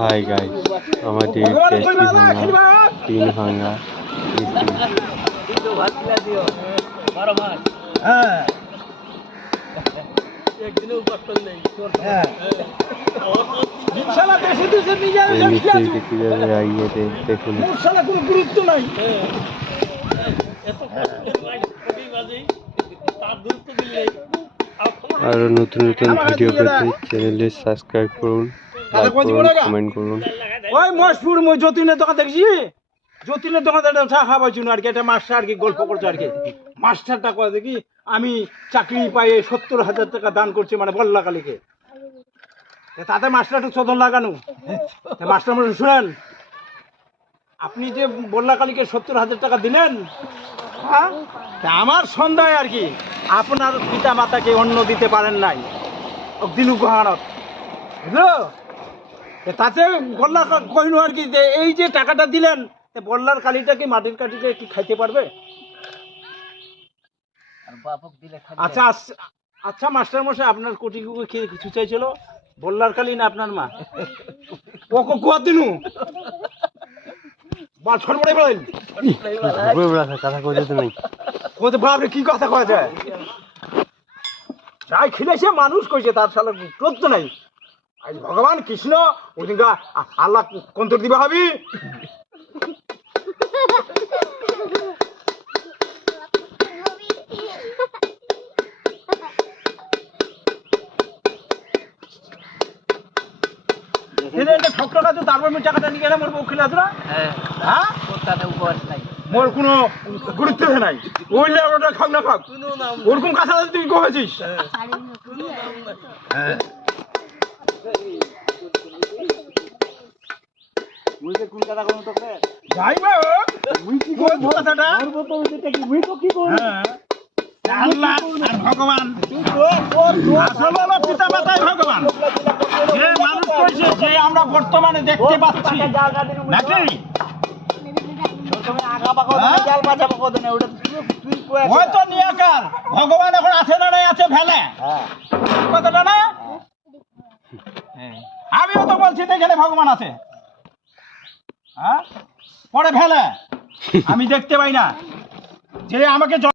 Hi guys, আমাদের tasty ভাঙা 3 ভাঙা দেখুন। গুরুত্ব নাই। আরো নতুন নতুন ভিডিও পেতে চ্যানেলে সাবস্ক্রাইব করুন, লাইক করুন, কমেন্ট করুন। ওই মশপুর মই যতীনের দোকান দেখছি, যতীনের দোকানে চা খাওয়া ছিল আর কি, একটা মাস্টার আর কি গল্প করছে আর কি। মাস্টারটা কয় দেখি আমি চাকরি পাইয়ে 70,000 টাকা দান করছি, মানে বল্লা কালীকে। তাতে মাস্টার একটু চোদন লাগানো। মাস্টার মশাই শুনেন, আপনি যে বল্লা কালীকে 70,000 টাকা দিলেন, হ্যাঁ, আমার সন্দেহ আর কি আপনার পিতা মাতাকে অন্ন দিতে পারেন নাই দিনু গহানত, বুঝলো? তাতে বল্লা কহিনু আর কি যে এই যে টাকাটা দিলেন, বল্লার কালীটা কি মাটির কাঠিতে কি খাইতে পারবে? আচ্ছা আচ্ছা মাস্টার মশাই, আপনার কোটি খেয়ে কিছু চাইছিল বল্লার কালী না আপনার মা? ও কুয়া দিনু বাপরে কি কথা কয়া যায়, যাই খিলেছে মানুষ কইছে তার সালে ক্রোধ নাই। আজ ভগবান কৃষ্ণ ওদিনকা আল্লাহ কন্তর দিবা হবি। টাকাটা নিয়ে গেলে মোর বউখিল আসরা, হ্যাঁ, মোর কোনো গুরুত্ব নাই। ওইলে ওটা খাও না খাও, ওরকম কথা তুই কহেছিস। ভগবান পিতা মাতাই ভগবান, যে মানুষ করেছে, যে আমরা বর্তমানে দেখতে পাচ্ছি নাকি, হয়তো নিয়াকার ভগবান এখন আছে না নাই আছে ভেলে কথাটা না। আমিও তো বলছি তো এখানে ভগবান আছে, হ্যাঁ, পরে ভেলে আমি দেখতে পাই না যে আমাকে